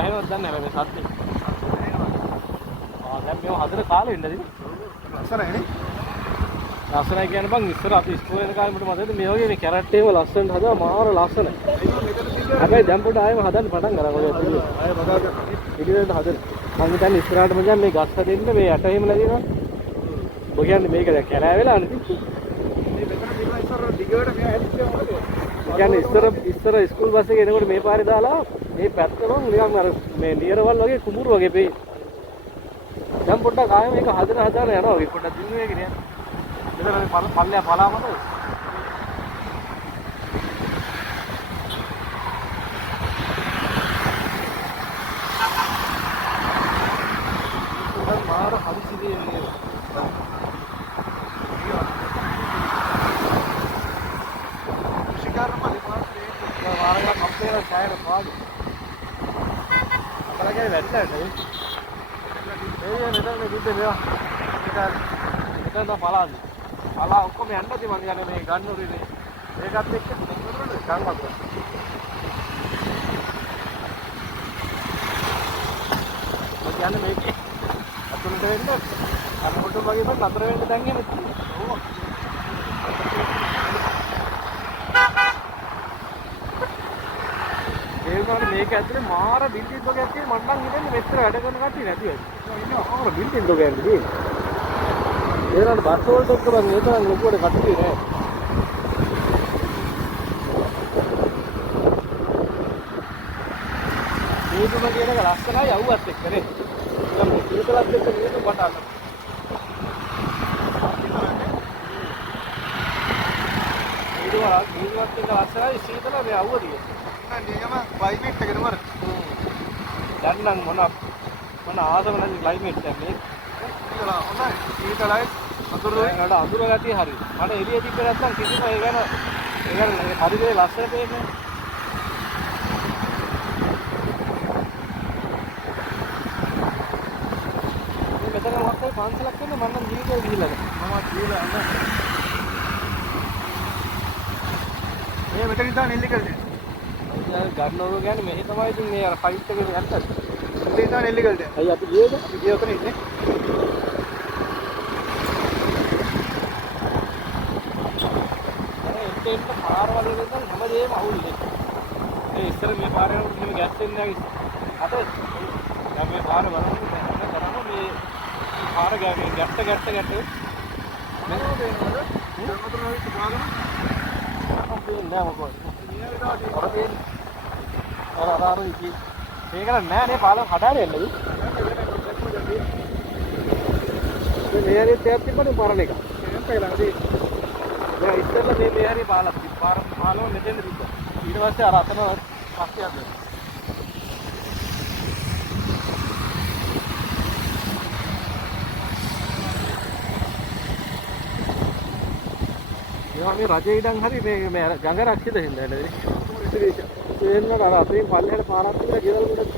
ඇහෙනවද දන්නේ නැහැ මේ සද්දේ. දැන් මේව හදන කාලෙ ඉන්නද ඉතින්? ලස්සනයි නේ? ලස්සනයි කියන්නේ බං ඉස්සර අපි ඉස්කෝලේ යන කාලේ මට මතකද මේ වගේ මේ කැරට් එහෙම ලස්සනට හදා මාර ලස්සනයි. හැබැයි දැන් පොඩ්ඩ ආයෙම හදන්න පටන් ගන්න ඔය ආයෙ බදාගන්න. ඉතින් හදන්න. මම හිතන්නේ ඉස්සරහට මචං මේ ගස් හදෙන්න මේ යට එහෙම ලැබෙනවා. ඔය කියන්නේ මේක දැන් කැරෑ වෙලානේ ඉතින්. මේ මෙතන තිබුණා ඉස්සර දිගට මෙයා හැදිච්චා වගේ. ඒ කියන්නේ ඉස්සර ස්කූල් බස් එකේ එනකොට මේ පාරේ දාලා මේ පැත්ත මම නිකන් අර මේ නියරවල් වගේ කුඹුරු වගේ පෙයි. දැන් පොඩ්ඩක් ආයෙ මේක හදන යනවා වගේ පොඩ්ඩක් දිනුනේ කියන්නේ. මෙතන මේ පල්ලෙය පලාමද? මාර හදිසියේ මේ ශිකාරම දෙපාර්තමේන්තුවේ වාරයක් අපේ ඡායන පාඩු. අපලගේ වැටලට ඒ මෙතන දුද්ද මේවා. මෙතන පලාදි. පලා ඔක්කොම යන්නද මම යන්නේ මේ ගන්නොරිනේ. ඒකත් එක්ක ගන්නොරිනේ ගන්නවත්. මම යන්නේ මේකේ. අතුලට වෙන්න අරමුණට වගේ මම නතර වෙන්න දැන් එන්නේ. ඔව්. ඒ වගේ මේක ඇතුලේ මාර බිල්ඩින් වගේක් තියෙන මම නම් හිතන්නේ මෙච්චර වැඩ කරන කට්ටිය නැති වෙයි. ඉන්නේ මාර බිල්ඩින් වගේක් තියෙන්නේ. ඒනට බස් වලට ඔක්කොම මේ තරම් ලොකුවට කට්ටිය නෑ. මේකම කියන එක ලස්සනයි යව්වත් එක්කනේ. දැන් මේ සීතලත් එක්ක මේක වටාන. මේකවත් එක්ක ලස්සනයි සීතල මේ අවුව තියෙන්නේ. නෑ නිකම ක්ලයිමේට් එකේ නමර. දැන් නම් මොන ආසම නැති ක්ලයිමේට් එකක් මේ. හොඳයි. සීතලයි අඳුරේ නඩ අඳුර ගැතිය හරි. මට එළිය තිබ්බ නැත්නම් කිසිම ඒ ගැන හරිදේ ලස්සනට එන්නේ. මේ මෙතන මොකක්ද පන්සලක් වෙන්නේ මම නම් ජීවිතේ ගිහිල්ලාද. මම ගිහලා අන්න. මේ මෙතන ඉඳන් එල්ලි කරන්නේ. ගන්නවෝ කියන්නේ මෙහි තමයි ඉතින් මේ අර ෆයිට් එකේ යන්නත්. මෙතන ඉඳන් එල්ලි කරන්නේ. අයිය අපි ගියේද? අපි ගිය උතන ඉන්නේ. එන්න පාරවල ඉඳන් හැමදේම අවුල්නේ. මේ ඉස්සර මේ පාරේ යනකොට මෙහෙම ගැස්සෙන්නේ නැහැ. අත දැන් මේ පාර බලන්න කරාම මේ පාර ගෑනේ ගැට්ට මම දෙනවද? මොනවද නොවිත් පාරම? අපේ නෑ මොකද? අර ඉති. ඒක නෑ නේ පාර හදාගෙන එන්නද? මේ හරියට තේත් තිබ්බනේ පාරල එක. ඒක ළඟදී දැන් ඉස්සෙල්ලා මේ හරිය පාලක් පාලව මෙතෙන් තිබ්බා. ඊට පස්සේ අර අතන පස්සේ යද්ද. මේ රජේ ඉඳන් හරි මේ ගඟ රක්ෂිත හින්දා නේද? ඉතින් අර අපේ පල්ලෙහාට පාරක් තිබුණා ගෙවල් ගොඩක්.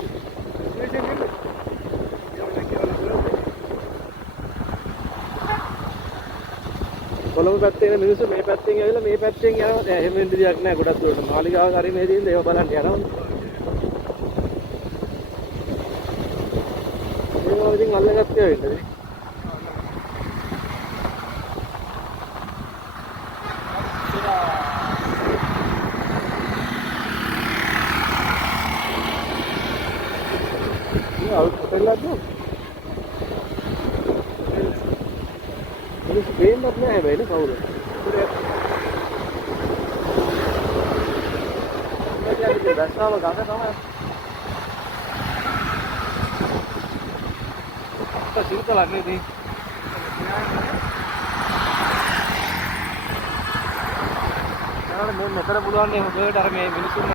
කොළඹ පැත්තේ ඉන්න මිනිස්සු මේ පැත්තෙන් ඇවිල්ලා මේ පැත්තෙන් යනවා. දැන් එහෙම වෙන්න දෙයක් නැහැ ගොඩක් දුරට. මාලිගාව හරි මේ තියෙන ඒවා බලන්න යනවා. ඒවා ඉතින් අල්ලගත්තේ වෙන්නේ. Hotelnya tuh, ini sebenarnya apa ini kau tuh? Ini jadi biasa loh, gak sama. Kita cerita lagi nih. Karena meter bulan nih, udah dari minusun.